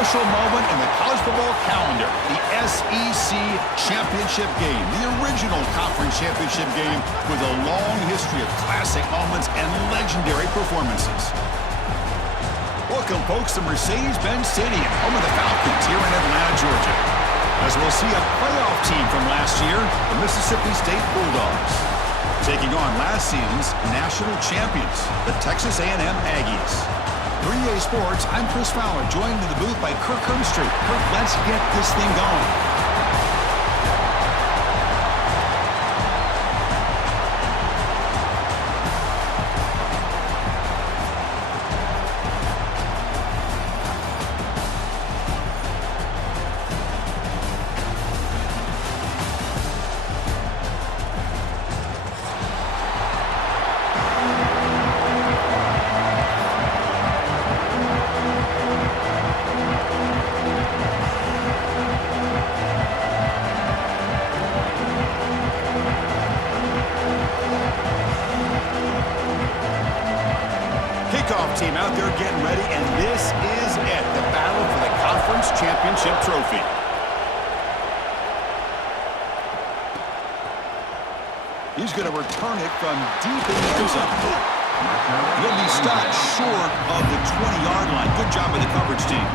special moment in the college football calendar, the SEC Championship game, the original conference championship game with a long history of classic moments and legendary performances. Welcome, folks, to Mercedes-Benz Stadium, home of the Falcons here in Atlanta, Georgia, as we'll see a playoff team from last year, the Mississippi State Bulldogs, taking on last season's national champions, the Texas A&M Aggies. 3A Sports, I'm Chris Fowler, joined in the booth by Kirk Herbstreit. Kirk, let's get this thing going. Team out there getting ready, and this is it, the battle for the conference championship trophy. He's going to return it from deep in the end zone. He'll be stopped short of the 20-yard line. Good job by the coverage team.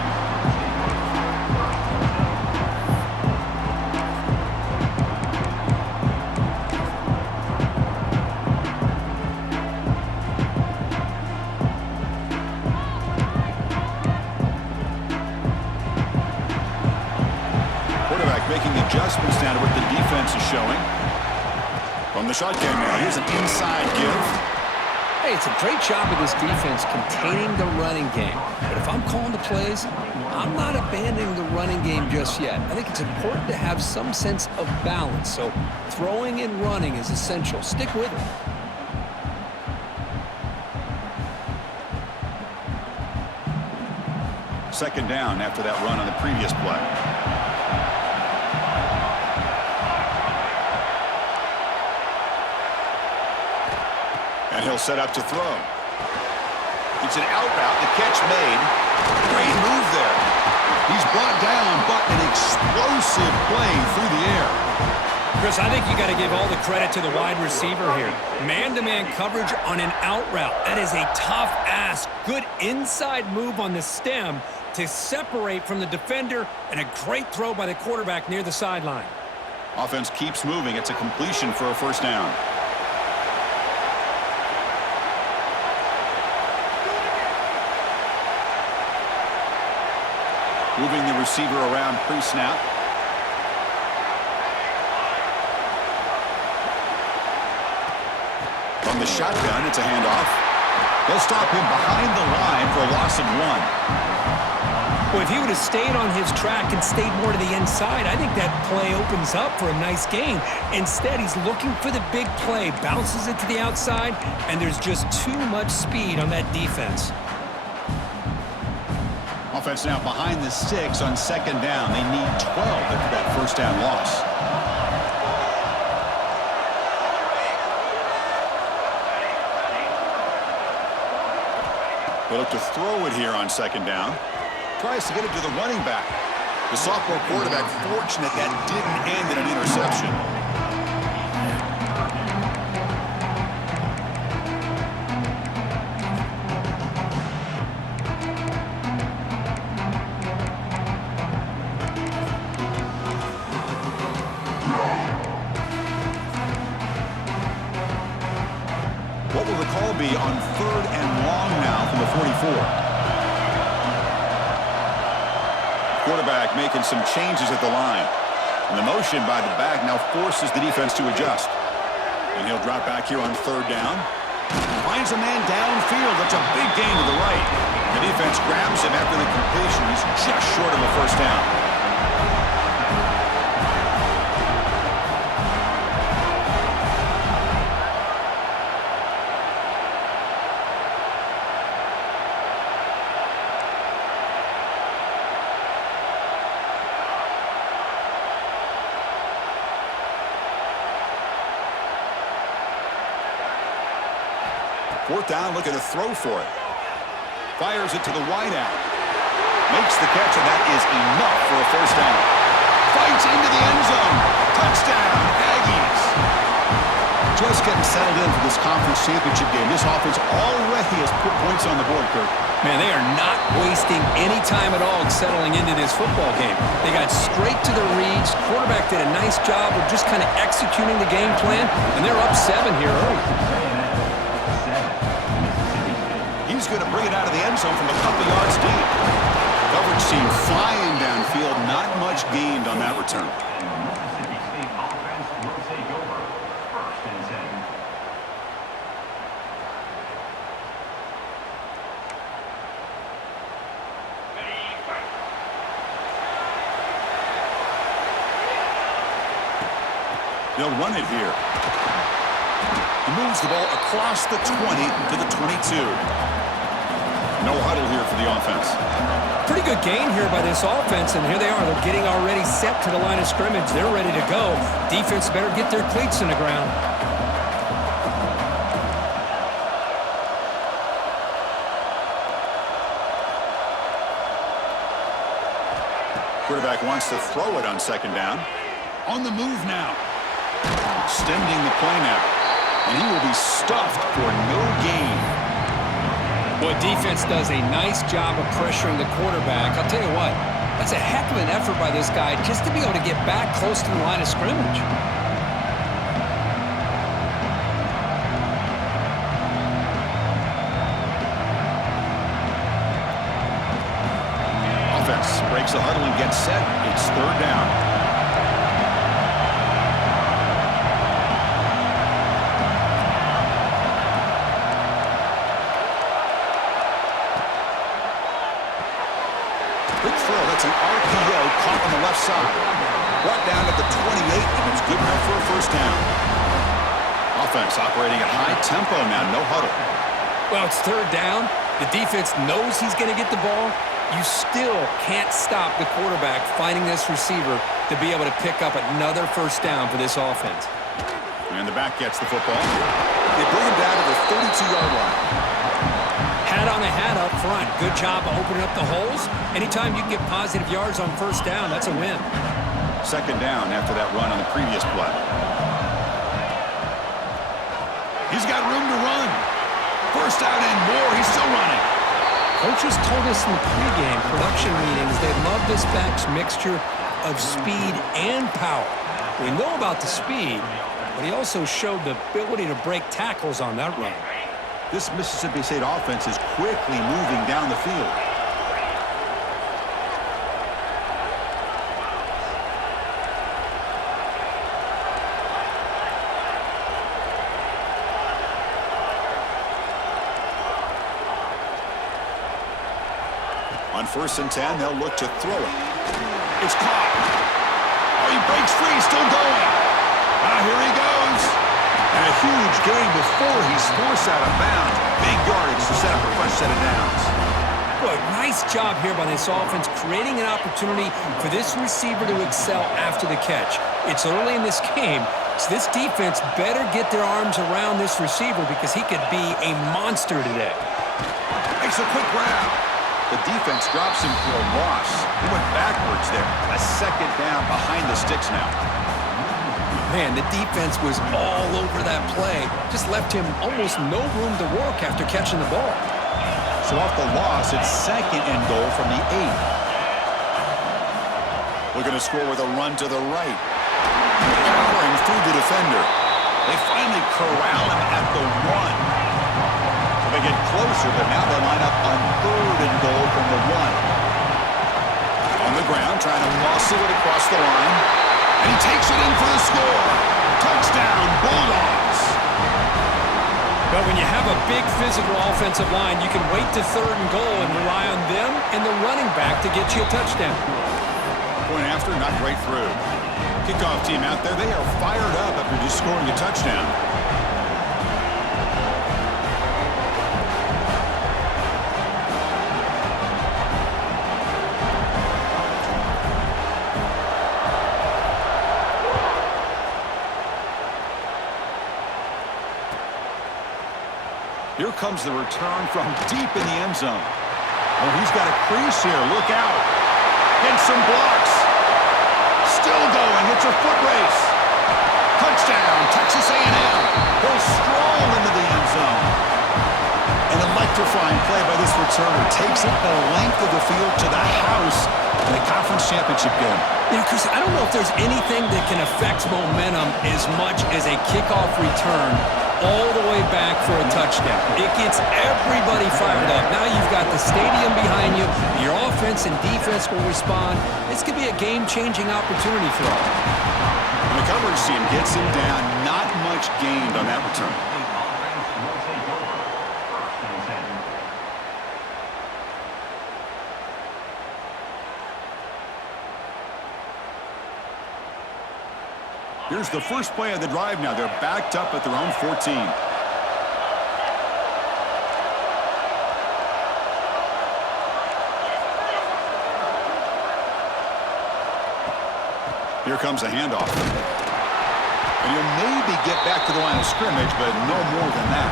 Making adjustments now to what the defense is showing. From the shotgun now, here's an inside give. Hey, it's a great job of this defense containing the running game. But if I'm calling the plays, I'm not abandoning the running game just yet. I think it's important to have some sense of balance. So throwing and running is essential. Stick with it. Second down after that run on the previous play. And he'll set up to throw. It's an out route, the catch made. Great move there. He's brought down, but an explosive play through the air. Chris, I think you got to give all the credit to the wide receiver here. Man-to-man coverage on an out route. That is a tough ask. Good inside move on the stem to separate from the defender, and a great throw by the quarterback near the sideline. Offense keeps moving. It's a completion for a first down. Moving the receiver around pre-snap. From the shotgun, it's a handoff. They'll stop him behind the line for a loss of 1. Well, if he would have stayed on his track and stayed more to the inside, I think that play opens up for a nice gain. Instead, he's looking for the big play, bounces it to the outside, and there's just too much speed on that defense. Offense now behind the 6 on second down. They need 12 after that first down loss. They look to throw it here on second down. Tries to get it to the running back. The sophomore quarterback fortunate that didn't end in an interception. What will the call be on third and long now from the 44? Quarterback making some changes at the line. And the motion by the back now forces the defense to adjust. And he'll drop back here on third down. Finds a man downfield. That's a big gain to the right. The defense grabs him after the completion. He's just short of a first down. Fourth down, looking to throw for it. Fires it to the wideout. Makes the catch, and that is enough for a first down. Fights into the end zone. Touchdown, Aggies. Just getting settled in for this conference championship game. This offense already has put points on the board, Kirk. Man, they are not wasting any time at all settling into this football game. They got straight to the reads. Quarterback did a nice job of just kind of executing the game plan, and they're up 7 here early. He's going to bring it out of the end zone from a couple yards deep. Coverage team flying downfield. Not much gained on that return. They'll run it here. He moves the ball across the 20 to the 22. No huddle here for the offense. Pretty good gain here by this offense, and here they are. They're getting already set to the line of scrimmage. They're ready to go. Defense better get their cleats in the ground. Quarterback wants to throw it on second down. On the move now. Extending the play now. And he will be stuffed for no gain. Boy, defense does a nice job of pressuring the quarterback. I'll tell you what, that's a heck of an effort by this guy just to be able to get back close to the line of scrimmage. Offense breaks the huddle and gets set. It's third down. That's an RPO caught on the left side. Brought down at the 28, and it's good enough for a first down. Offense operating at high tempo now, no huddle. Well, it's third down. The defense knows he's going to get the ball. You still can't stop the quarterback finding this receiver to be able to pick up another first down for this offense. And the back gets the football. They bring him down to the 32-yard line. Hat on the hat up front. Good job of opening up the holes. Anytime you can get positive yards on first down, that's a win. Second down after that run on the previous play. He's got room to run. First out and more. He's still running. Coaches told us in the pregame production meetings they love this back's mixture of speed and power. We know about the speed, but he also showed the ability to break tackles on that run. This Mississippi State offense is quickly moving down the field. On 1st and 10, they'll look to throw it. It's caught. Oh, he breaks free, still going. Here he goes. And a huge gain before he's forced out of bounds. Big yardage to set up a fresh set of downs. Boy, nice job here by this offense, creating an opportunity for this receiver to excel after the catch. It's early in this game, so this defense better get their arms around this receiver because he could be a monster today. Makes a quick grab. The defense drops him for a loss. He went backwards there. A second down behind the sticks now. Man, the defense was all over that play. Just left him almost no room to work after catching the ball. So off the loss, it's second and goal from the 8. Looking to score with a run to the right. Powering through the defender. They finally corral him at the 1. They get closer, but now they line up on third and goal from the 1. On the ground, trying to muscle it across the line. And he takes it in for the score. Touchdown, Bulldogs. But when you have a big physical offensive line, you can wait to third and goal and rely on them and the running back to get you a touchdown. Point after, not right through. Kickoff team out there, they are fired up after just scoring a touchdown. Here comes the return from deep in the end zone. Oh, he's got a crease here. Look out. Getting some blocks. Still going. It's a foot race. Touchdown, Texas A&M. He'll stroll into the end zone. An electrifying play by this returner. Takes it the length of the field to the house in the conference championship game. Yeah, Chris, I don't know if there's anything that can affect momentum as much as a kickoff return all the way back for a touchdown. It gets everybody fired up. Now you've got the stadium behind you. Your offense and defense will respond. This could be a game-changing opportunity for them. And the coverage team gets him down. Not much gained on that return. Here's the first play of the drive now. They're backed up at their own 14. Here comes a handoff. And he'll maybe get back to the line of scrimmage, but no more than that.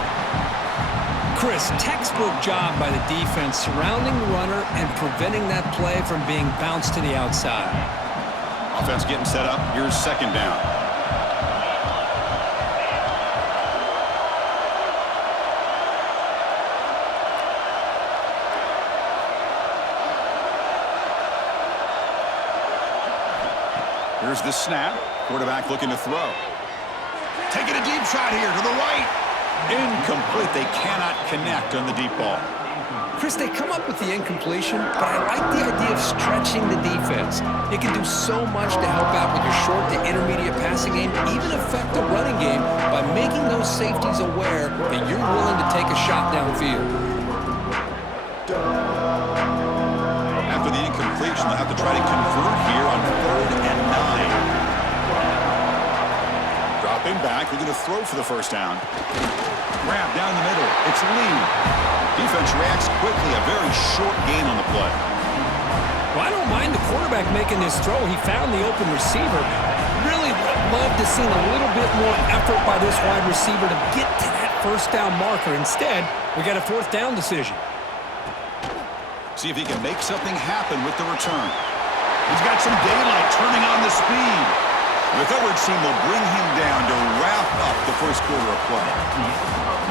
Chris, textbook job by the defense surrounding the runner and preventing that play from being bounced to the outside. Offense getting set up. Here's second down. Here's the snap. Quarterback looking to throw. Taking a deep shot here to the right. Incomplete. They cannot connect on the deep ball. Chris, they come up with the incompletion, but I like the idea of stretching the defense. It can do so much to help out with your short to intermediate passing game, even affect the running game by making those safeties aware that you're willing to take a shot downfield. After the incompletion, they'll have to try to convert here on 3rd and 9. Dropping back, looking to throw for the first down. Grab down the middle. It's Lee. Defense reacts quickly. A very short gain on the play. Well, I don't mind the quarterback making this throw. He found the open receiver. Really would have loved to see a little bit more effort by this wide receiver to get to that first down marker. Instead, we got a 4th down decision. See if he can make something happen with the return. He's got some daylight turning on the speed. The coverage team will bring him down to wrap up the first quarter of play.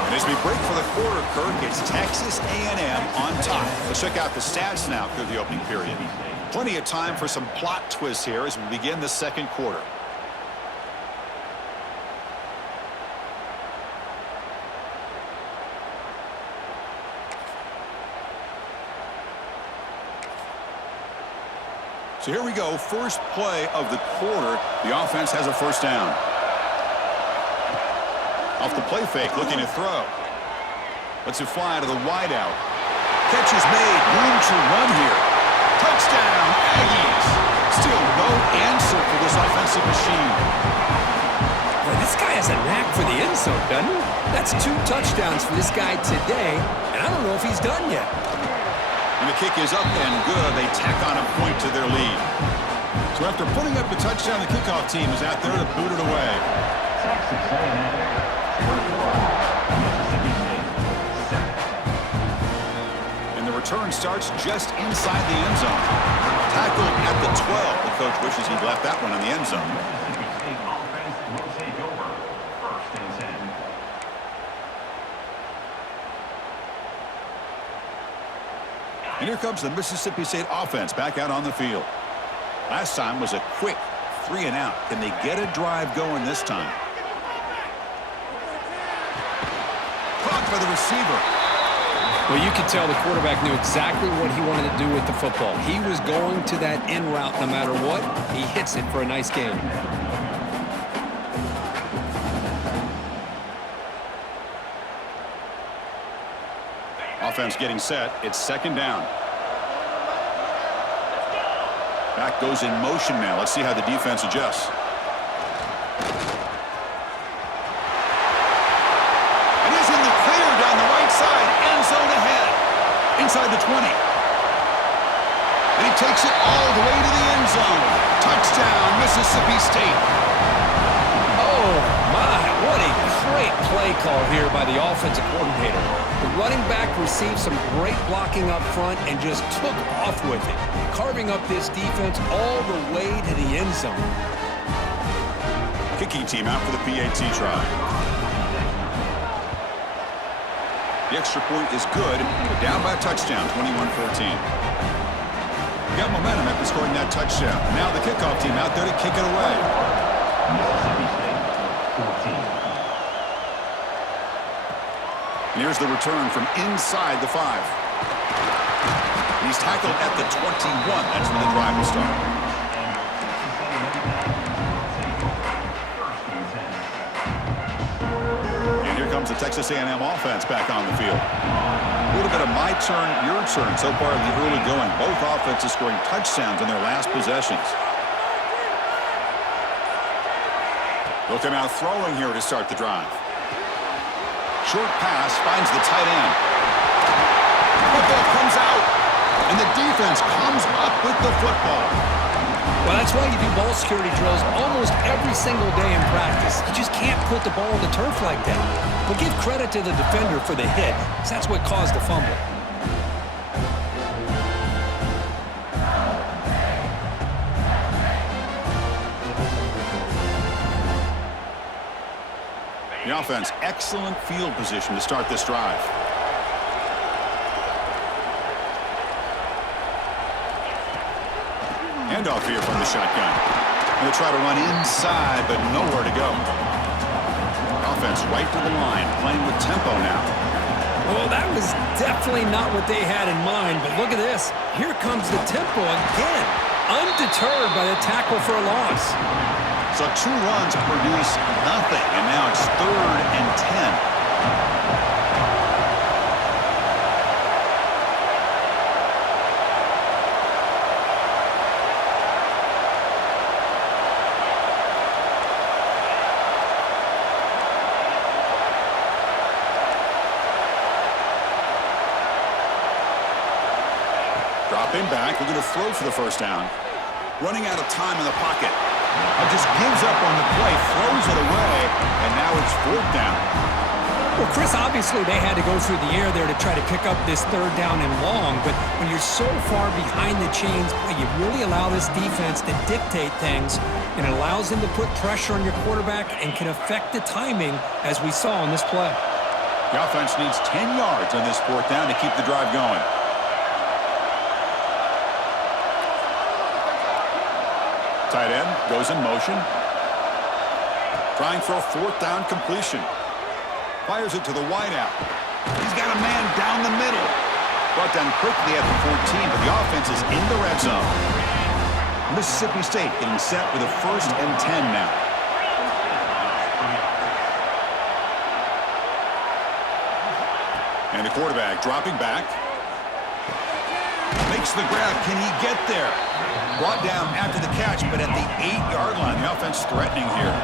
And as we break for the quarter, Kirk, it's Texas A&M on top. Let's check out the stats now through the opening period. Plenty of time for some plot twists here as we begin the second quarter. So here we go, first play of the quarter. The offense has a first down. Off the play fake, looking to throw. Lets it fly to the wideout. Catch is made, room to run here. Touchdown, Aggies. Still no answer for this offensive machine. Boy, this guy has a knack for the end zone, doesn't he? That's 2 touchdowns for this guy today, and I don't know if he's done yet. And the kick is up and good. They tack on a point to their lead. So after putting up the touchdown, the kickoff team is out there to boot it away. And the return starts just inside the end zone. Tackled at the 12. The coach wishes he'd left that one in the end zone. And here comes the Mississippi State offense back out on the field. Last time was a quick 3 and out. Can they get a drive going this time? Caught by the receiver. Well, you could tell the quarterback knew exactly what he wanted to do with the football. He was going to that in route no matter what. He hits it for a nice gain. Offense getting set. It's second down. Back goes in motion now. Let's see how the defense adjusts. And he's in the clear down the right side. End zone ahead. Inside the 20. And he takes it all the way to the end zone. Touchdown, Mississippi State. Oh, my. What a great play call here by the offensive coordinator. The running back received some great blocking up front and just took off with it, carving up this defense all the way to the end zone. Kicking team out for the PAT try. The extra point is good. We're down by a touchdown, 21-14. Got momentum after scoring that touchdown. Now the kickoff team out there to kick it away. And here's the return from inside the 5. And he's tackled at the 21. That's when the drive will start. And here comes the Texas A&M offense back on the field. A little bit of my turn, your turn so far in the early going. Both offenses scoring touchdowns in their last possessions. They'll come out throwing here to start the drive. Short pass finds the tight end. Football comes out, and the defense comes up with the football. Well, that's why you do ball security drills almost every single day in practice. You just can't put the ball on the turf like that. But give credit to the defender for the hit, because that's what caused the fumble. The offense, excellent field position to start this drive. Handoff here from the shotgun. Going to try to run inside, but nowhere to go. Offense right to the line, playing with tempo now. Well, that was definitely not what they had in mind, but look at this. Here comes the tempo again. Undeterred by the tackle for a loss. So 2 runs produce nothing, and now it's 3rd and 10. Dropping back, we're going to throw for the first down. Running out of time in the pocket. Just gives up on the play, throws it away, and now it's 4th down. Well, Chris, obviously they had to go through the air there to try to pick up this 3rd down and long, but when you're so far behind the chains, boy, you really allow this defense to dictate things, and it allows them to put pressure on your quarterback and can affect the timing, as we saw on this play. The offense needs 10 yards on this 4th down to keep the drive going. Tight end goes in motion. Trying for a 4th down completion. Fires it to the wideout. He's got a man down the middle. Brought down quickly at the 14, but the offense is in the red zone. Mississippi State getting set with a 1st and 10 now. And the quarterback dropping back. Makes the grab. Can he get there? Brought down after the catch, but at the 8-yard line. The offense threatening here.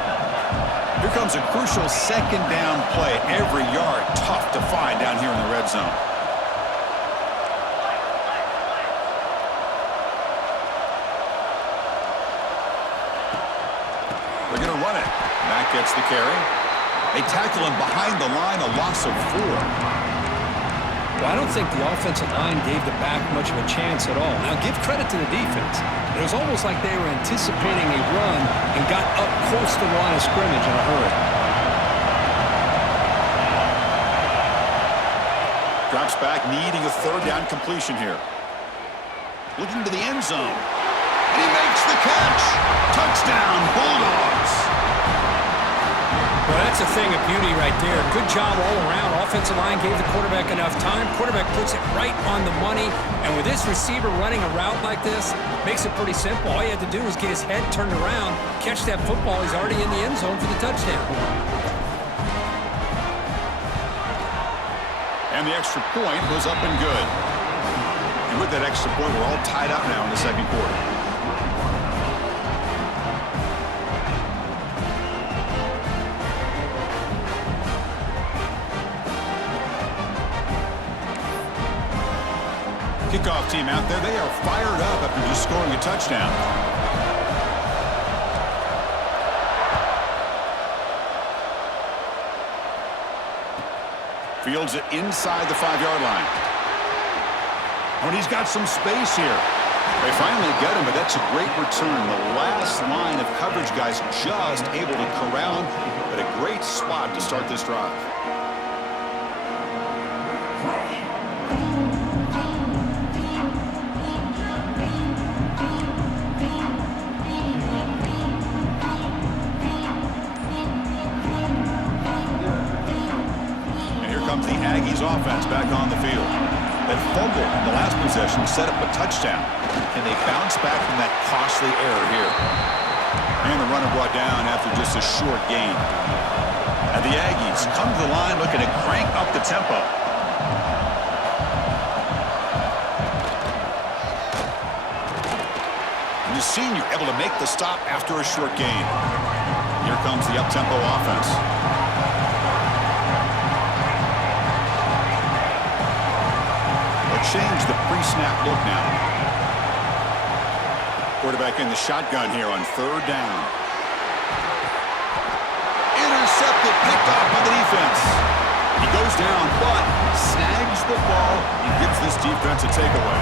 Here comes a crucial 2nd down play. Every yard tough to find down here in the red zone. They're going to run it. Mack gets the carry. They tackle him behind the line, a loss of 4. Well, I don't think the offensive line gave the back much of a chance at all. Now, give credit to the defense. It was almost like they were anticipating a run and got up close to the line of scrimmage in a hurry. Drops back, needing a 3rd down completion here. Looking to the end zone. And he makes the catch. Touchdown, Bulldogs. Well, that's a thing of beauty right there. Good job all around. Offensive line gave the quarterback enough time. Quarterback puts it right on the money. And with this receiver running a route like this, makes it pretty simple. All you had to do was get his head turned around, catch that football. He's already in the end zone for the touchdown. And the extra point was up and good. And with that extra point, we're all tied up now in the 2nd quarter. Kickoff team out there, they are fired up after just scoring a touchdown. Fields it inside the 5-yard line. And he's got some space here. They finally get him, but that's a great return. The last line of coverage guys just able to corral him, but a great spot to start this drive. And here comes the Aggies offense back on the field. That fumble in the last possession set up a touchdown. Can they bounce back from that costly error here? And the runner brought down after just a short gain. And the Aggies come to the line looking to crank up the tempo. And the senior able to make the stop after a short gain. Here comes the up-tempo offense. Change the pre-snap look now. Quarterback in the shotgun here on 3rd down. Intercepted, picked off by the defense. He goes down, but snags the ball and gives this defense a takeaway.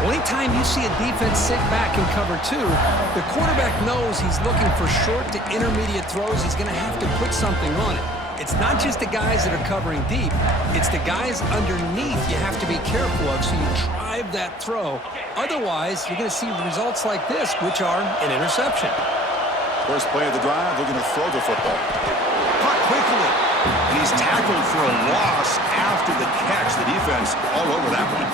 Well, anytime you see a defense sit back and cover 2, the quarterback knows he's looking for short to intermediate throws. He's going to have to put something on it. It's not just the guys that are covering deep. It's the guys underneath you have to be careful of so you drive that throw. Otherwise, you're going to see results like this, which are an interception. First play of the drive, looking to throw the football. Caught quickly. He's tackled for a loss after the catch. The defense all over that one.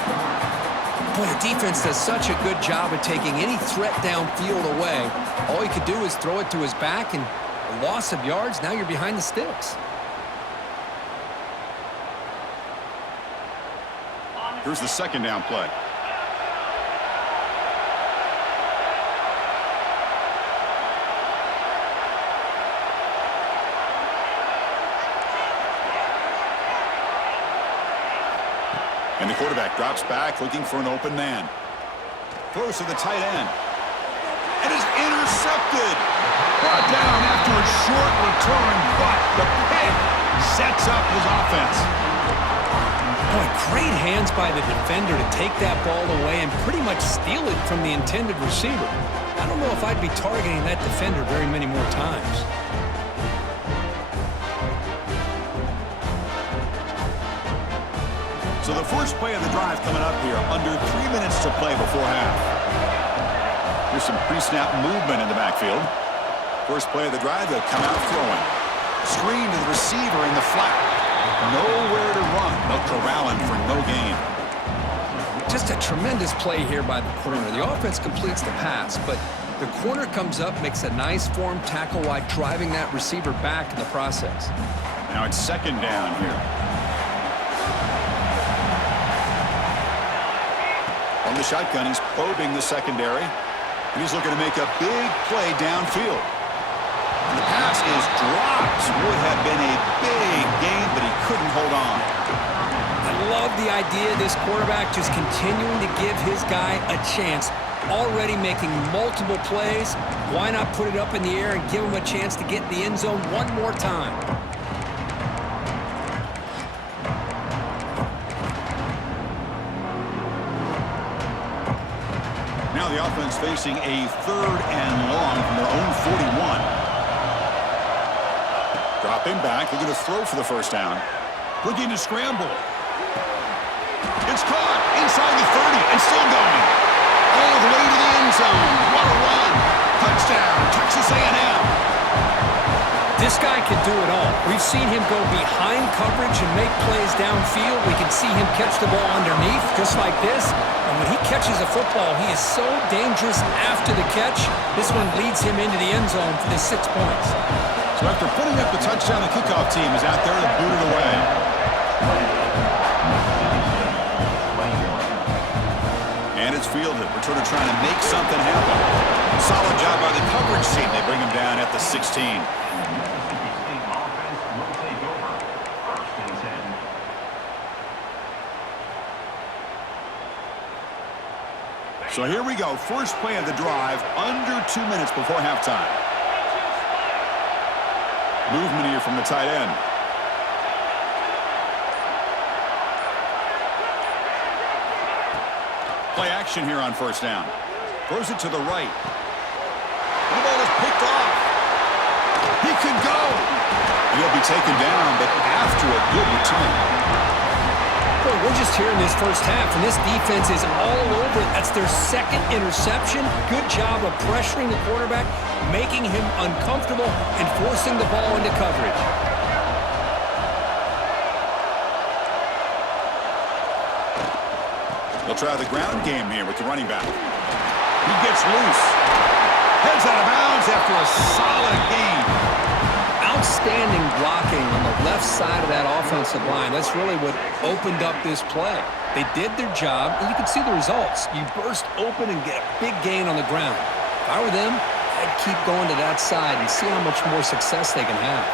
Boy, the defense does such a good job of taking any threat downfield away. All he could do is throw it to his back, and a loss of yards, now you're behind the sticks. Here's the 2nd down play. And the quarterback drops back looking for an open man. Throws to the tight end. And is intercepted. Brought down after a short return, but the pick sets up his offense. Boy, great hands by the defender to take that ball away and pretty much steal it from the intended receiver. I don't know if I'd be targeting that defender very many more times. So the first play of the drive coming up here, under 3 minutes to play before half. Here's some pre-snap movement in the backfield. First play of the drive, they'll come out throwing. Screen to the receiver in the flat. Nowhere to run. They'll corral him for no gain. Just a tremendous play here by the corner. The offense completes the pass, but the corner comes up, makes a nice form tackle while driving that receiver back in the process. Now it's 2nd down here. On the shotgun, he's probing the secondary, and he's looking to make a big play downfield. And the pass is dropped. Would have been a big gain, but he couldn't hold on. I love the idea of this quarterback just continuing to give his guy a chance. Already making multiple plays. Why not put it up in the air and give him a chance to get in the end zone one more time? Now the offense facing a 3rd and long from their own 41. Dropping back, looking to throw for the first down. Looking to scramble. It's caught inside the 30 and still going. All the way to the end zone. What a run. Touchdown, Texas A&M. This guy can do it all. We've seen him go behind coverage and make plays downfield. We can see him catch the ball underneath, just like this. And when he catches a football, he is so dangerous after the catch. This one leads him into the end zone for the 6 points. So after putting up the touchdown, the kickoff team is out there to boot it away. And it's fielded. Returner trying to make something happen. Solid job by the coverage team. They bring him down at the 16. So here we go. First play of the drive, under 2 minutes before halftime. Movement here from the tight end. Play action here on first down. Throws it to the right. The ball is picked off. He could go. And he'll be taken down, but after a good return. Boy, we're just here in this first half, and this defense is all over it. That's their second interception. Good job of pressuring the quarterback, making him uncomfortable, and forcing the ball into coverage. They'll try the ground game here with the running back. He gets loose. Heads out of bounds after a solid gain. Outstanding blocking on the left side of that offensive line. That's really what opened up this play. They did their job, and you can see the results. You burst open and get a big gain on the ground. If I were them, I'd keep going to that side and see how much more success they can have.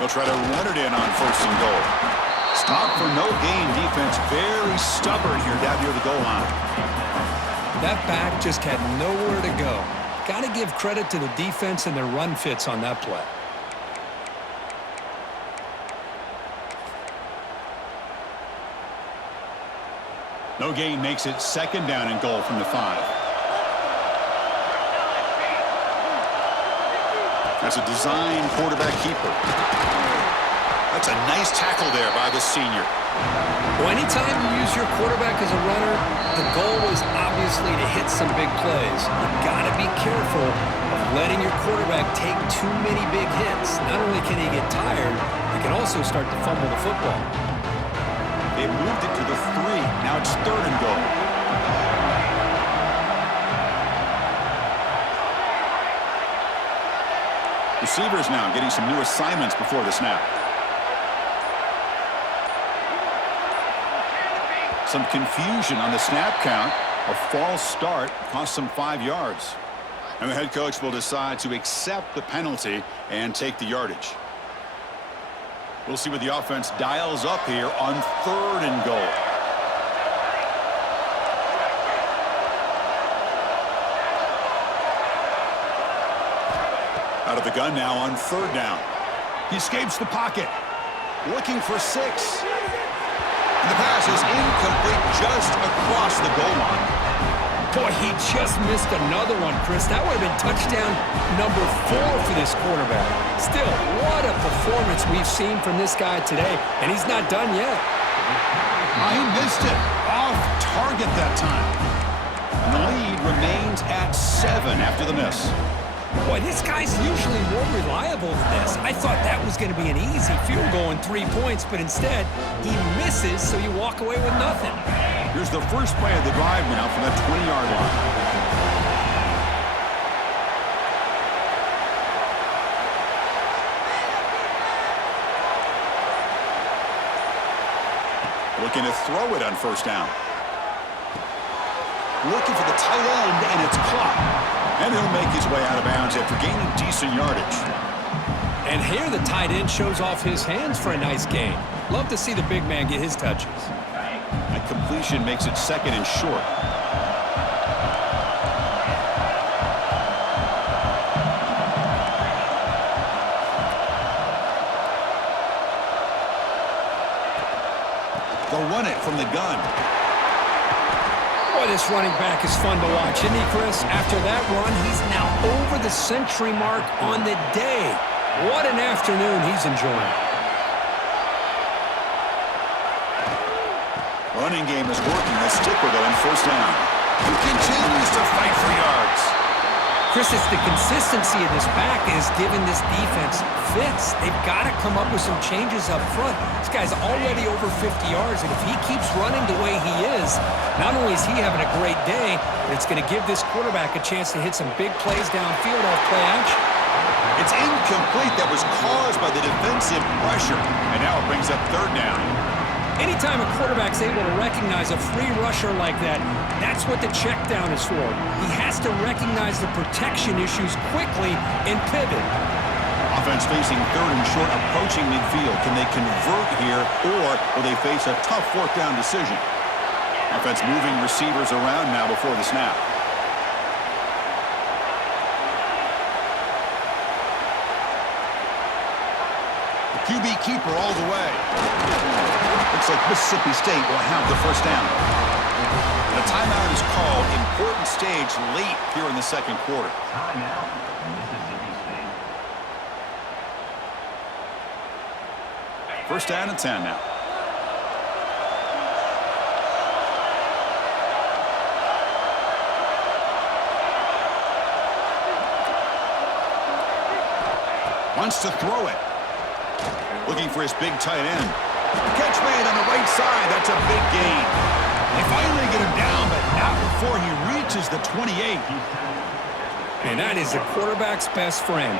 They'll try to run it in on first and goal. Stop for no gain defense. Very stubborn here down near the goal line. That back just had nowhere to go. Got to give credit to the defense and their run fits on that play. No gain makes it second down and goal from the 5. That's a design quarterback keeper. That's a nice tackle there by the senior. Well, anytime you use your quarterback as a runner, the goal is obviously to hit some big plays. You've got to be careful of letting your quarterback take too many big hits. Not only can he get tired, he can also start to fumble the football. They moved it to the 3. Now it's third and goal. Receivers now getting some new assignments before the snap. Some confusion on the snap count. A false start cost them 5 yards. And the head coach will decide to accept the penalty and take the yardage. We'll see what the offense dials up here on third and goal. Out of the gun now on third down. He escapes the pocket. Looking for 6. And the pass is incomplete just across the goal line. Boy, he just missed another one, Chris. That would have been touchdown number 4 for this quarterback. Still, what a performance we've seen from this guy today, and he's not done yet. He missed it. Off target that time. And the lead remains at 7 after the miss. Boy, this guy's usually more reliable than this. I thought that was going to be an easy field goal and 3 points, but instead, he misses, so you walk away with nothing. Here's the first play of the drive now from that 20-yard line. Looking to throw it on first down. Looking for the tight end, and it's caught. And he'll make his way out of bounds after gaining decent yardage. And here the tight end shows off his hands for a nice gain. Love to see the big man get his touches. That completion makes it second and short. They'll run it from the gun. Boy, this running back is fun to watch, isn't he, Chris? After that run, he's now over the century mark on the day. What an afternoon he's enjoying. Running game is working. Let's stick with it on first down. He continues to fight for yards. Chris, it's the consistency of this back that has given this defense fits. They've got to come up with some changes up front. This guy's already over 50 yards, and if he keeps running the way he is, not only is he having a great day, but it's going to give this quarterback a chance to hit some big plays downfield off play action. It's incomplete. That was caused by the defensive pressure, and now it brings up third down. Anytime a quarterback's able to recognize a free rusher like that, that's what the check down is for. He has to recognize the protection issues quickly and pivot. Offense facing third and short, approaching midfield. Can they convert here, or will they face a tough fourth down decision? Offense moving receivers around now before the snap. QB keeper all the way. Looks like Mississippi State will have the first down. And a timeout is called. Important stage late here in the second quarter. Timeout, Mississippi State. First down and 10 now. Wants to throw it. Looking for his big tight end. Catch made on the right side. That's a big gain. They finally get him down, but not before he reaches the 28. And that is the quarterback's best friend.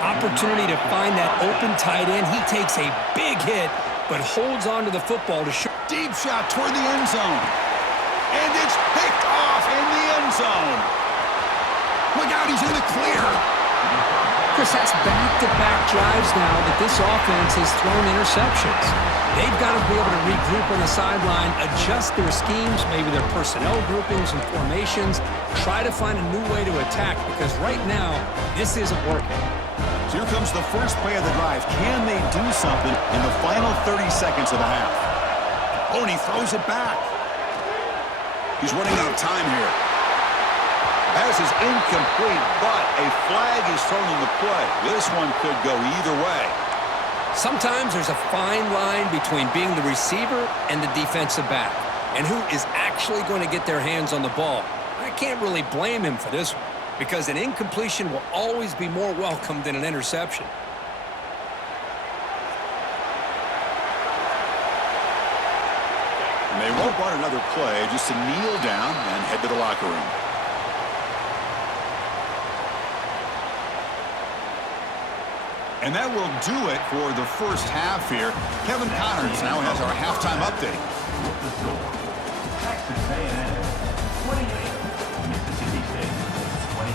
Opportunity to find that open tight end. He takes a big hit, but holds on to the football to show. Deep shot toward the end zone. And it's picked off in the end zone. Look out, he's in the clear. Chris, that's back-to-back drives now that this offense has thrown interceptions. They've got to be able to regroup on the sideline, adjust their schemes, maybe their personnel groupings and formations, try to find a new way to attack, because right now, this isn't working. So here comes the first play of the drive. Can they do something in the final 30 seconds of the half? Oh, and he throws it back. He's running out of time here. Pass is incomplete, but a flag is thrown in the play. This one could go either way. Sometimes there's a fine line between being the receiver and the defensive back, and who is actually going to get their hands on the ball. I can't really blame him for this one, because an incompletion will always be more welcome than an interception. And they won't run another play, just to kneel down and head to the locker room. And that will do it for the first half here. Kevin Connors now has our halftime update. The score, Texas A&M 28, Mississippi State 21.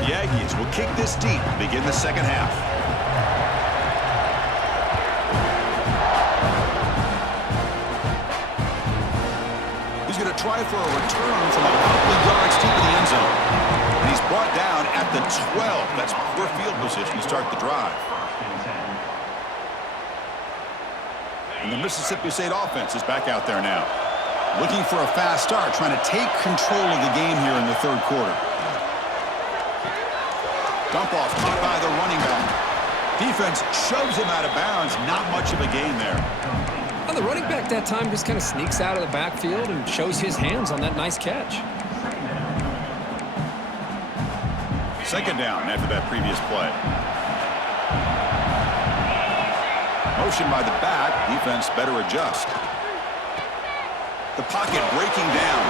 The Aggies will kick this deep to begin the second half. He's going to try for a return from a couple of yards deep in the end zone. And he's brought down at the 12. That's poor field position to start the drive. And the Mississippi State offense is back out there now. Looking for a fast start, trying to take control of the game here in the third quarter. Dump off caught by the running back. Defense shoves him out of bounds. Not much of a gain there. Well, the running back that time just kind of sneaks out of the backfield and shows his hands on that nice catch. Second down after that previous play. Motion by the back. Defense better adjust. The pocket breaking down.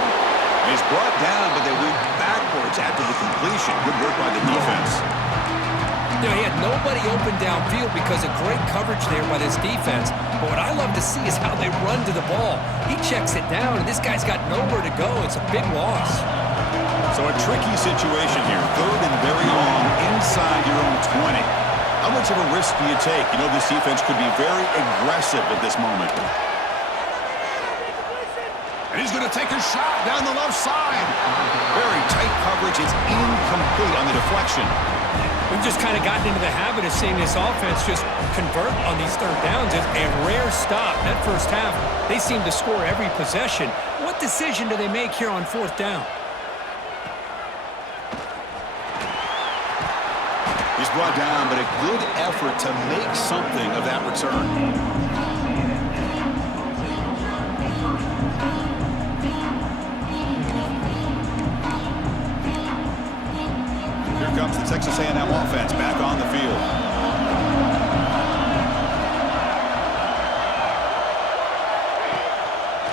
He's brought down, but they went backwards after the completion. Good work by the defense. You know, he had nobody open downfield because of great coverage there by this defense. But what I love to see is how they run to the ball. He checks it down, and this guy's got nowhere to go. It's a big loss. So a tricky situation here. Third and very long inside your own 20. How much of a risk do you take? You know this defense could be very aggressive at this moment. And he's going to take a shot down the left side. Very tight coverage. It's incomplete on the deflection. We've just kind of gotten into the habit of seeing this offense just convert on these third downs. It's a rare stop. That first half, they seem to score every possession. What decision do they make here on fourth down? He's brought down, but a good effort to make something of that return. Here comes the Texas A&M offense back on the field.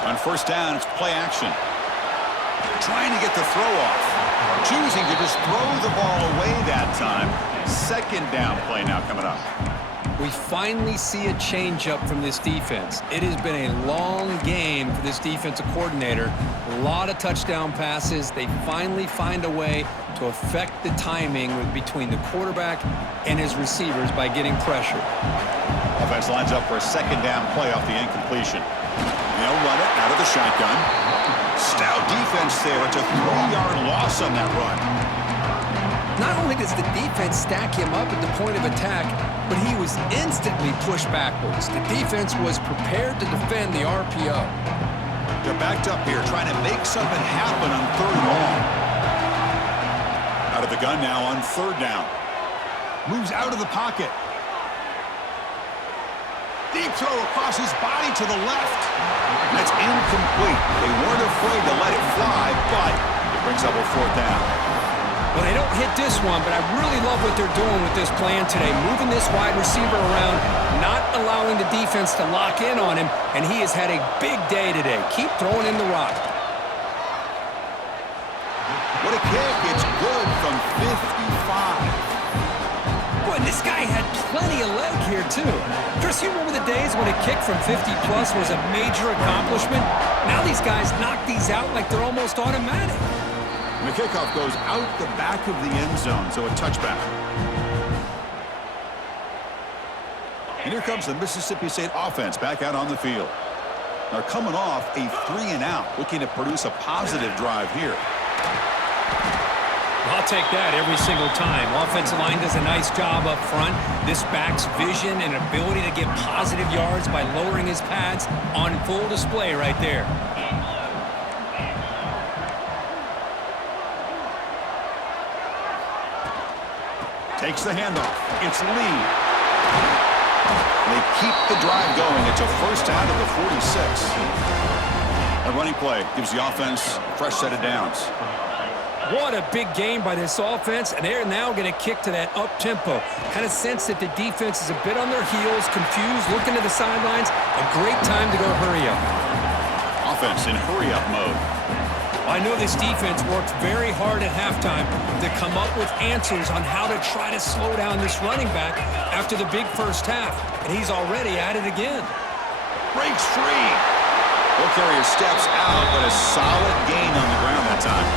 On first down, it's play action. Trying to get the throw off. Choosing to just throw the ball away that time. Second down play now coming up. We finally see a change-up from this defense. It has been a long game for this defensive coordinator. A lot of touchdown passes. They finally find a way to affect the timing between the quarterback and his receivers by getting pressure. Offense lines up for a second down play off the incompletion. They'll run it out of the shotgun. Stout defense there. It's a 3-yard loss on that run. Not only does the defense stack him up at the point of attack, but he was instantly pushed backwards. The defense was prepared to defend the RPO. They're backed up here, trying to make something happen on 3rd and long. Out of the gun now on 3rd down. Moves out of the pocket. Deep throw across his body to the left. That's incomplete. They weren't afraid to let it fly, but it brings up a 4th down. Well, they don't hit this one, but I really love what they're doing with this plan today. Moving this wide receiver around, not allowing the defense to lock in on him, and he has had a big day today. Keep throwing in the rock. What a kick. It's good from 55. Boy, this guy had plenty of leg here, too. Chris, you remember the days when a kick from 50-plus was a major accomplishment? Now these guys knock these out like they're almost automatic. And the kickoff goes out the back of the end zone, so a touchback. And here comes the Mississippi State offense back out on the field. They're coming off a 3-and-out, looking to produce a positive drive here. I'll take that every single time. Offensive line does a nice job up front. This back's vision and ability to get positive yards by lowering his pads on full display right there. Takes the handoff. It's Lee. They keep the drive going. It's a 1st down to the 46. A running play gives the offense a fresh set of downs. What a big game by this offense, and they're now going to kick to that up-tempo. Kind of sense that the defense is a bit on their heels, confused, looking to the sidelines. A great time to go hurry up. Offense in hurry-up mode. I know this defense worked very hard at halftime to come up with answers on how to try to slow down this running back after the big first half, and he's already at it again. Breaks free. Ball carrier steps out, but a solid gain on the ground that time.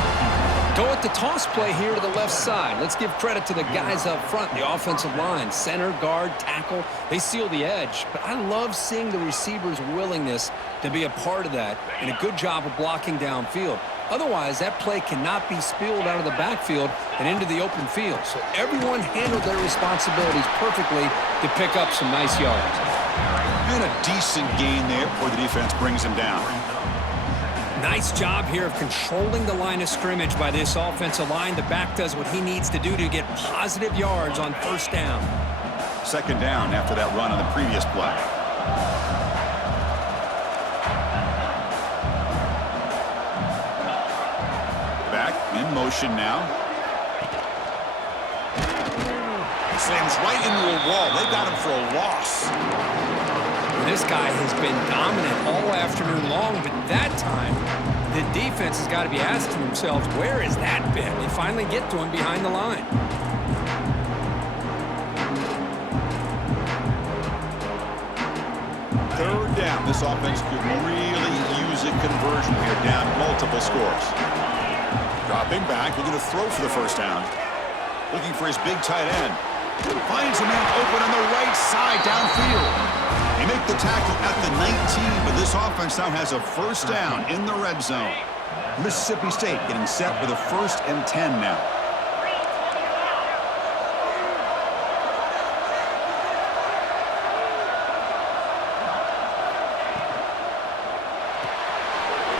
Go at the toss play here to the left side. Let's give credit to the guys up front, the offensive line, center, guard, tackle. They seal the edge. But I love seeing the receiver's willingness to be a part of that and a good job of blocking downfield. Otherwise, that play cannot be spilled out of the backfield and into the open field. So everyone handled their responsibilities perfectly to pick up some nice yards. And a decent gain there before the defense brings him down. Nice job here of controlling the line of scrimmage by this offensive line. The back does what he needs to do to get positive yards on 1st down. 2nd down after that run on the previous play. Back in motion now. Slams right into a wall. They got him for a loss. This guy has been dominant all afternoon long, but that time, the defense has got to be asking themselves, where has that been? They finally get to him behind the line. 3rd down. This offense could really use a conversion here, down multiple scores. Dropping back, looking to throw for the 1st down. Looking for his big tight end. Finds a man open on the right side downfield. They make the tackle at the 19, but this offense now has a 1st down in the red zone. Mississippi State getting set with a 1st and 10 now.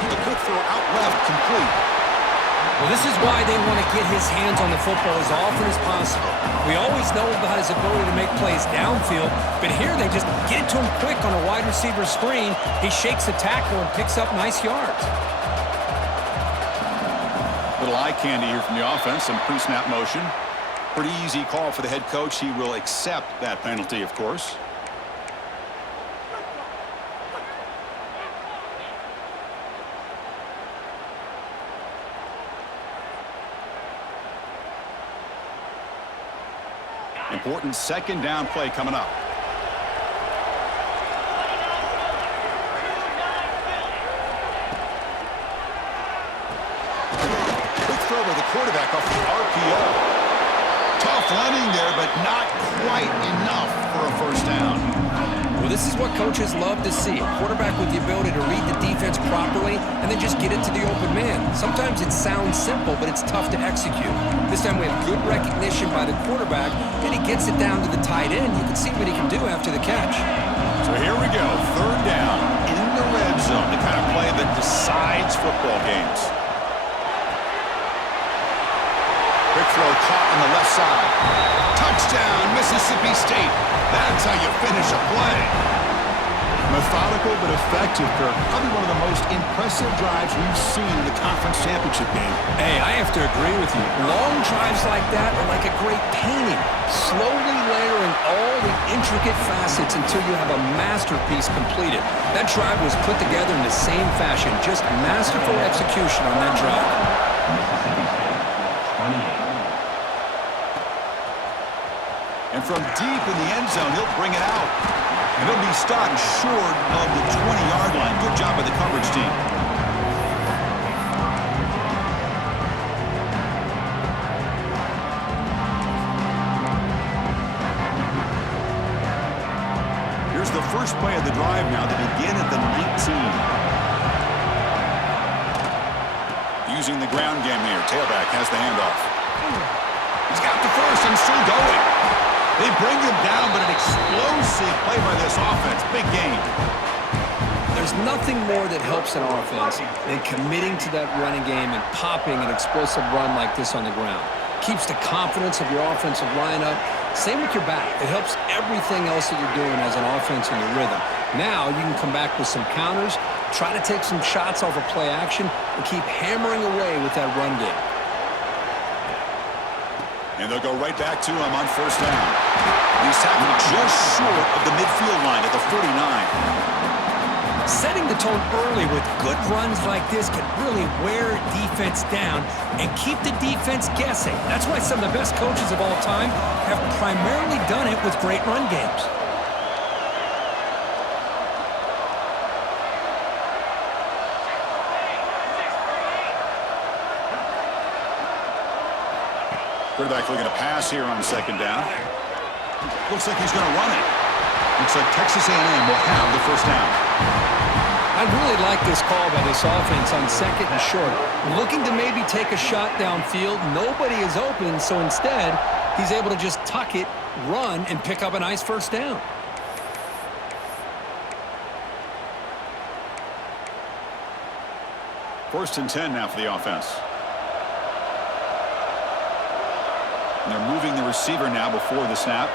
The quick throw out left, complete. Well, this is why they want to get his hands on the football as often as possible. We always know about his ability to make plays downfield, but here they just get it to him quick on a wide receiver screen. He shakes the tackle and picks up nice yards. Little eye candy here from the offense, some pre-snap motion. Pretty easy call for the head coach. He will accept that penalty, of course. Important 2nd down play coming up. Quick throw by the quarterback off the RPO. Tough running there, but not quite enough for a 1st down. Well, Well, this is what coaches love to see. A quarterback with the ability to read the defense properly and then just get it to the open man. Sometimes it sounds simple, but it's tough to execute. This time we have good recognition by the quarterback, and he gets it down to the tight end. You can see what he can do after the catch. So here we go, third down in the red zone, the kind of play that decides football games. Quick throw caught on the left side. Touchdown, Mississippi State. That's how you finish a play. Methodical but effective, Kirk. Probably one of the most impressive drives we've seen in the conference championship game. Hey, I have to agree with you. Long drives like that are like a great painting, slowly layering all the intricate facets until you have a masterpiece completed. That drive was put together in the same fashion, just masterful execution on that drive. Mississippi State, 28. And from deep in the end zone, he'll bring it out. And he'll be stopped short of the 20-yard line. Good job by the coverage team. Here's the first play of the drive now. They begin at the 19. Using the ground game here. Tailback has the handoff. He's got the first and still going. They bring him down, but an explosive play by this offense. Big game. There's nothing more that helps an offense than committing to that running game and popping an explosive run like this on the ground. Keeps the confidence of your offensive lineup. Same with your back. It helps everything else that you're doing as an offense in your rhythm. Now you can come back with some counters, try to take some shots off of play action, and keep hammering away with that run game. And they'll go right back to him on first down. He's tackled just short of the midfield line at the 49. Setting the tone early with good runs like this can really wear defense down and keep the defense guessing. That's why some of the best coaches of all time have primarily done it with great run games. Quarterback looking to pass here on second down. Looks like he's going to run it. Looks like Texas A&M will have the first down. I really like this call by this offense on second and short. Looking to maybe take a shot downfield. Nobody is open, so instead, he's able to just tuck it, run, and pick up a nice first down. First and 10 now for the offense. And they're moving the receiver now before the snap.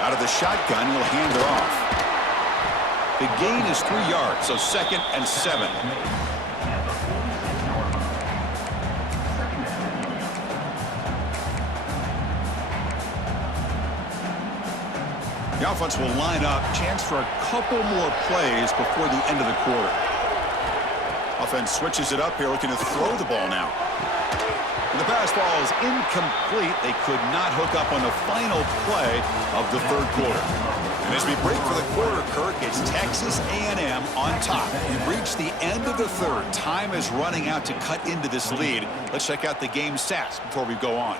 Out of the shotgun, he'll hand it off. The gain is 3 yards, so second and 7. The offense will line up. Chance for a couple more plays before the end of the quarter. Offense switches it up here, looking to throw the ball now. And the pass ball is incomplete. They could not hook up on the final play of the third quarter. And as we break for the quarter, Kirk, it's Texas A&M on top. We've reached the end of the third. Time is running out to cut into this lead. Let's check out the game stats before we go on.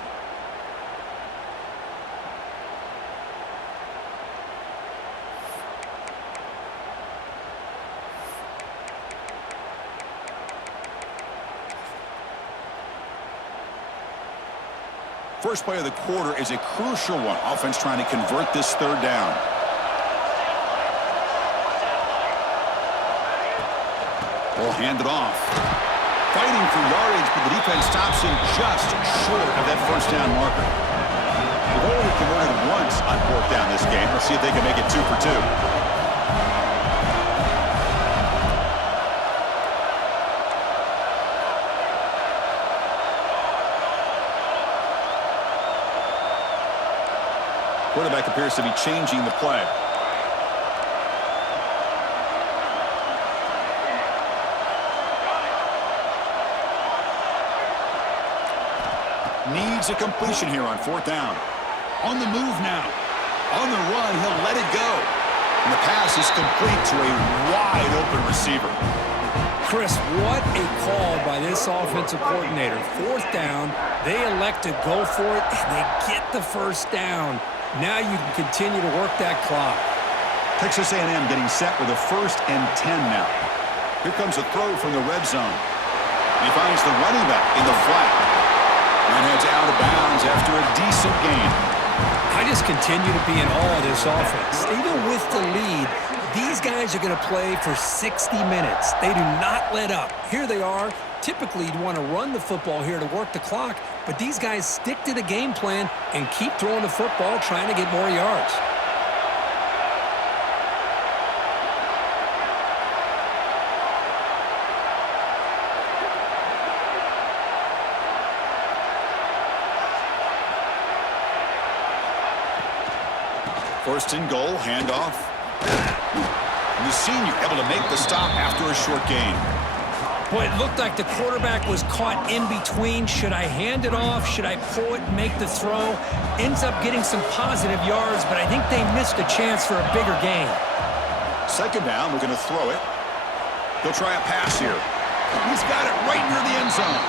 First play of the quarter is a crucial one. Offense trying to convert this third down. Ball handed off. Fighting for yardage, but the defense stops him just short of that first down marker. They've only converted once on fourth down this game. Let's see if they can make it 2 for 2. Quarterback appears to be changing the play. Needs a completion here on fourth down. On the move now. On the run, he'll let it go. And the pass is complete to a wide open receiver. Chris, what a call by this offensive coordinator. Fourth down, they elect to go for it, and they get the first down. Now you can continue to work that clock. Texas A&M getting set with a 1st and 10 now. Here comes a throw from the red zone. He finds the running back in the flat. And heads out of bounds after a decent gain. I just continue to be in awe of this offense. Even with the lead, these guys are going to play for 60 minutes. They do not let up. Here they are. Typically, you'd want to run the football here to work the clock, but these guys stick to the game plan and keep throwing the football, trying to get more yards. First and goal, handoff. And the senior able to make the stop after a short gain. Boy, it looked like the quarterback was caught in between. Should I hand it off? Should I pull it and make the throw? Ends up getting some positive yards, but I think they missed a chance for a bigger gain. Second down, we're going to throw it. He'll try a pass here. He's got it right near the end zone.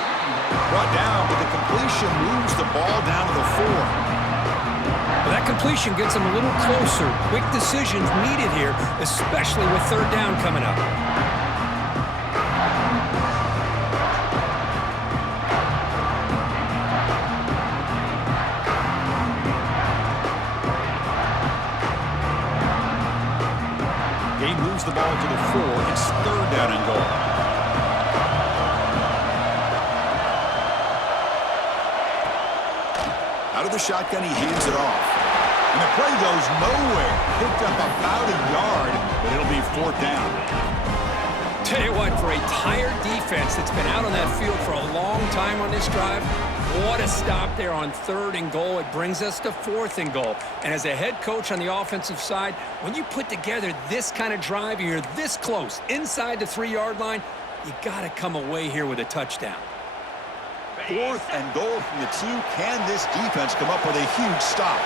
Brought down, but the completion moves the ball down to the 4. Well, that completion gets them a little closer. Quick decisions needed here, especially with third down coming up. Game moves the ball to the 4. It's third down and goal. Out of the shotgun, he hands it off. And the play goes nowhere. Picked up about a yard, but it'll be 4th down. Tell you what, for a tired defense that's been out on that field for a long time on this drive, what a stop there on 3rd and goal. It brings us to 4th and goal. And as a head coach on the offensive side, when you put together this kind of drive and you're this close inside the 3-yard line, you got to come away here with a touchdown. 4th and goal from the 2. Can this defense come up with a huge stop?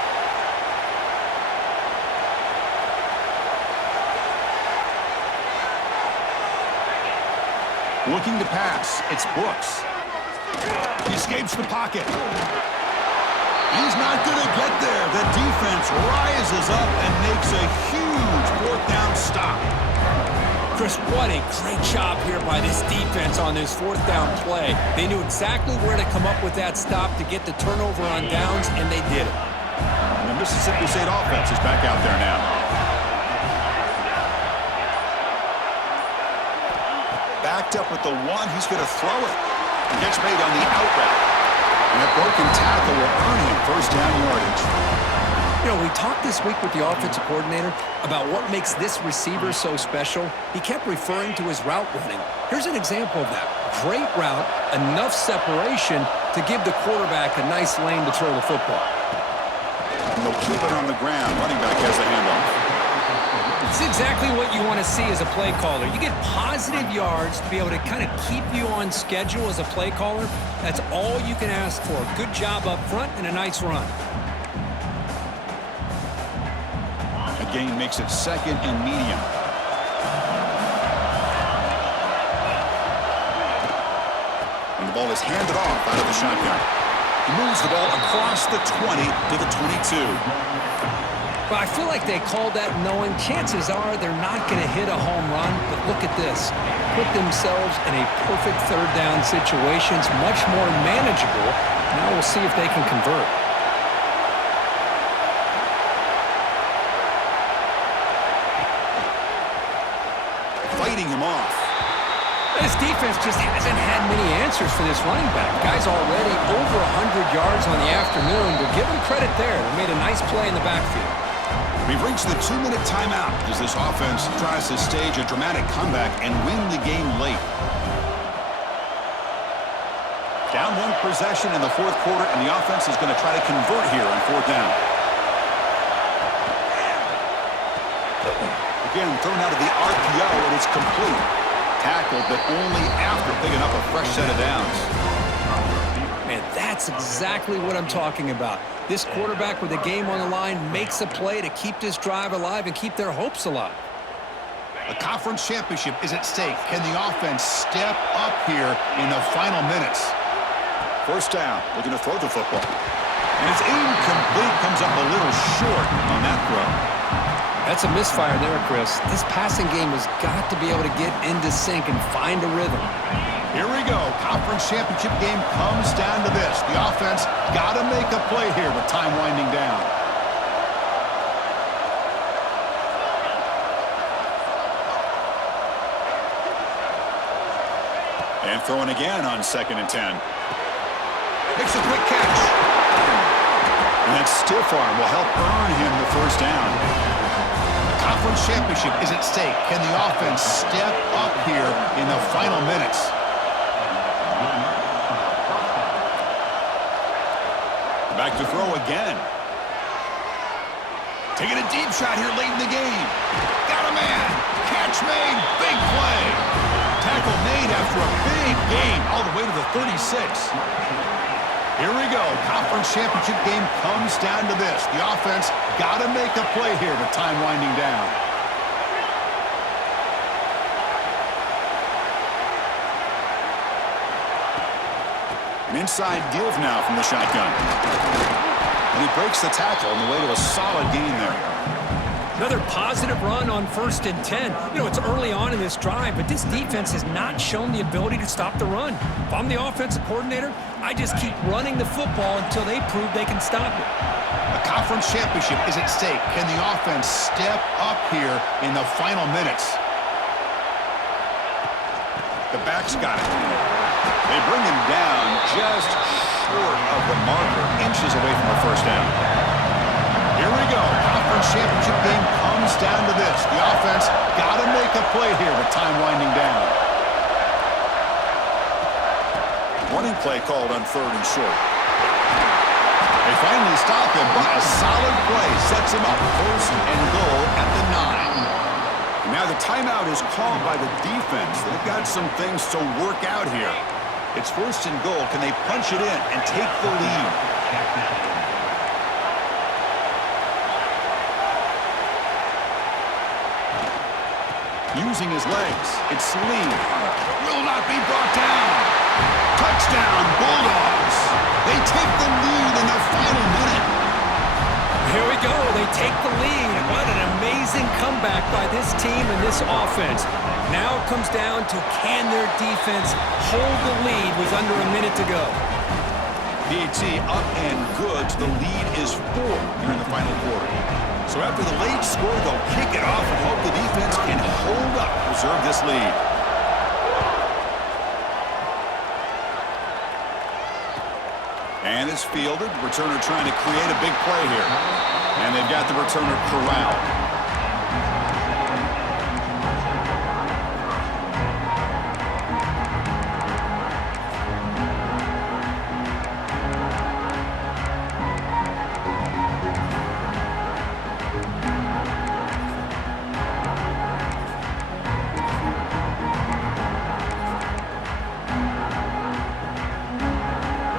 Looking to pass. It's Brooks. He escapes the pocket. He's not going to get there. The defense rises up and makes a huge 4th down stop. Chris, what a great job here by this defense on this 4th down play. They knew exactly where to come up with that stop to get the turnover on downs, and they did it. And the Mississippi State offense is back out there now. Backed up with the 1. He's going to throw it. Gets made on the out route. And a broken tackle will earn him 1st down yardage. You know, we talked this week with the offensive coordinator about what makes this receiver so special. He kept referring to his route running. Here's an example of that. Great route, enough separation to give the quarterback a nice lane to throw the football. And they'll keep it on the ground. Running back has the handoff. It's exactly what you want to see as a play caller. You get positive yards to be able to kind of keep you on schedule as a play caller. That's all you can ask for. Good job up front and a nice run. The gain makes it 2nd and medium. And the ball is handed off out of the shotgun. He moves the ball across the 20 to the 22. But I feel like they called that knowing chances are they're not going to hit a home run. But look at this. Put themselves in a perfect 3rd down situation. It's much more manageable. Now we'll see if they can convert. Fighting him off. This defense just hasn't had many answers for this running back. Guy's already over 100 yards on the afternoon, but give him credit there. They made a nice play in the backfield. We've reached the 2-minute timeout as this offense tries to stage a dramatic comeback and win the game late. Down 1 possession in the 4th quarter, and the offense is going to try to convert here on 4th down. Again, thrown out of the RPO, and it's complete. Tackled, but only after picking up a fresh set of downs. Man, that's exactly what I'm talking about. This quarterback with the game on the line makes a play to keep this drive alive and keep their hopes alive. A conference championship is at stake. Can the offense step up here in the final minutes? 1st down, looking to throw the football. And it's incomplete, comes up a little short on that throw. That's a misfire there, Chris. This passing game has got to be able to get into sync and find a rhythm. Here we go. Conference championship game comes down to this. The offense got to make a play here with time winding down. And throwing again on 2nd and 10. Makes a quick catch. And that stiff arm will help earn him the first down. The conference championship is at stake. Can the offense step up here in the final minutes? Back to throw again. Taking a deep shot here late in the game. Got a man. Catch made. Big play. Tackle made after a big game all the way to the 36. Here we go. Conference championship game comes down to this. The offense got to make a play here with time winding down. An inside give now from the shotgun. And he breaks the tackle on the way to a solid gain there. Another positive run on 1st and 10. You know, it's early on in this drive, but this defense has not shown the ability to stop the run. If I'm the offensive coordinator, I just keep running the football until they prove they can stop it. A conference championship is at stake. Can the offense step up here in the final minutes? The back's got it. They bring him down just short of the marker, inches away from the first down. Here we go. Conference championship game comes down to this. The offense got to make a play here with time winding down. Running play called on 3rd and short. They finally stop him, but a solid play sets him up 1st and goal at the 9. And now the timeout is called by the defense. They've got some things to work out here. It's 1st and goal. Can they punch it in and take the lead? Using his legs, it's Lee. Will not be brought down. Touchdown, Bulldogs. They take the lead in the final minute. Here we go. They take the lead. What an amazing comeback by this team and this offense. Now it comes down to can their defense hold the lead with under a minute to go. PAT up and good. The lead is 4 here in the final quarter. So after the late score, they'll kick it off and hope the defense can hold up, preserve this lead. And it's fielded. Returner trying to create a big play here. And they've got the returner corralled.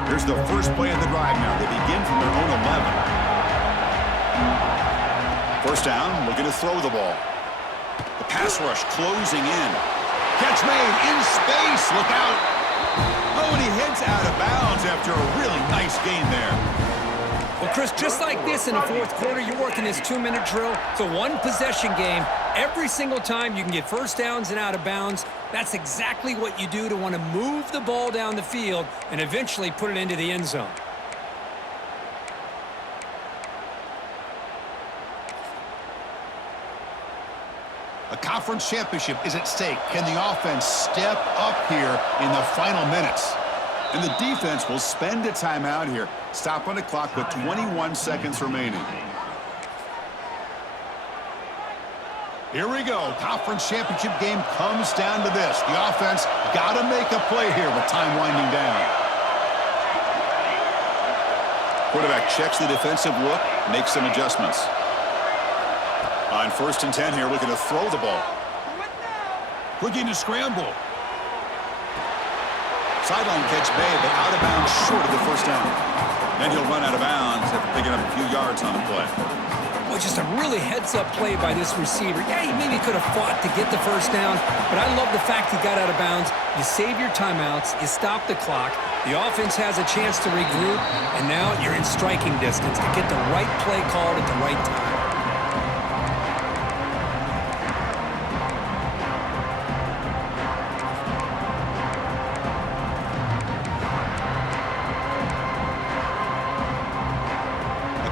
Here's the first play of the drive now. They begin from their own 11. First down, looking to throw the ball. The pass rush closing in. Catch made in space. Look out. Oh, and he heads out of bounds after a really nice gain there. Well, Chris, just like this in the 4th quarter, you're working this 2-minute drill. It's a one-possession game. Every single time you can get first downs and out of bounds, that's exactly what you do to want to move the ball down the field and eventually put it into the end zone. A conference championship is at stake. Can the offense step up here in the final minutes? And the defense will spend a timeout here. Stop on the clock with 21 seconds remaining. Here we go. Conference championship game comes down to this. The offense got to make a play here with time winding down. Quarterback checks the defensive look, makes some adjustments. On 1st and 10 here, looking to throw the ball. Looking to scramble. Sideline catch made, but out of bounds short of the first down. Then he'll run out of bounds after picking up a few yards on the play. Oh, just a really heads-up play by this receiver. Yeah, he maybe could have fought to get the first down, but I love the fact he got out of bounds. You save your timeouts, you stop the clock, the offense has a chance to regroup, and now you're in striking distance to get the right play called at the right time.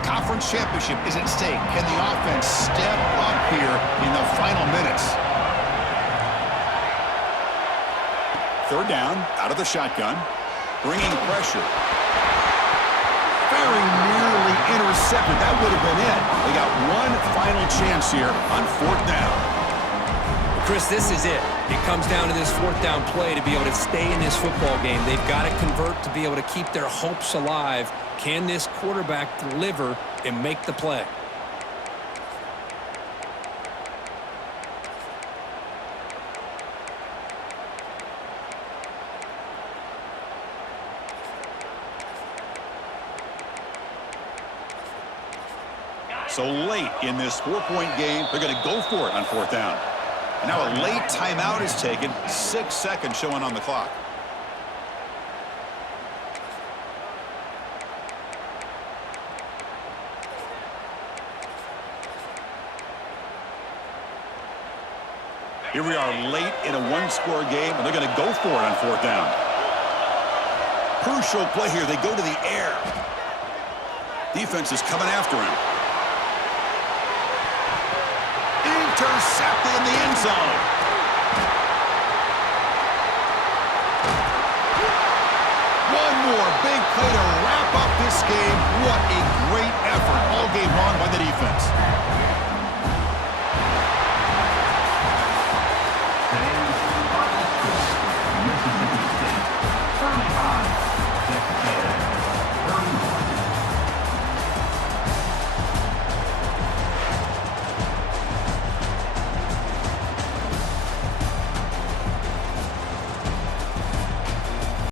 Conference championship is at stake. Can the offense step up here in the final minutes? Third down, out of the shotgun, bringing pressure. Very nearly intercepted. That would have been it. They got one final chance here on fourth down. Chris, this is it. It comes down to this fourth down play to be able to stay in this football game. They've got to convert to be able to keep their hopes alive. Can this quarterback deliver and make the play? So late in this four-point game, they're going to go for it on fourth down. And now a late timeout is taken. 6 seconds showing on the clock. Here we are late in a one-score game, and they're going to go for it on fourth down. Crucial play here. They go to the air. Defense is coming after him. Intercepted in the end zone. One more big play to wrap up this game. What a great effort all game long by the defense.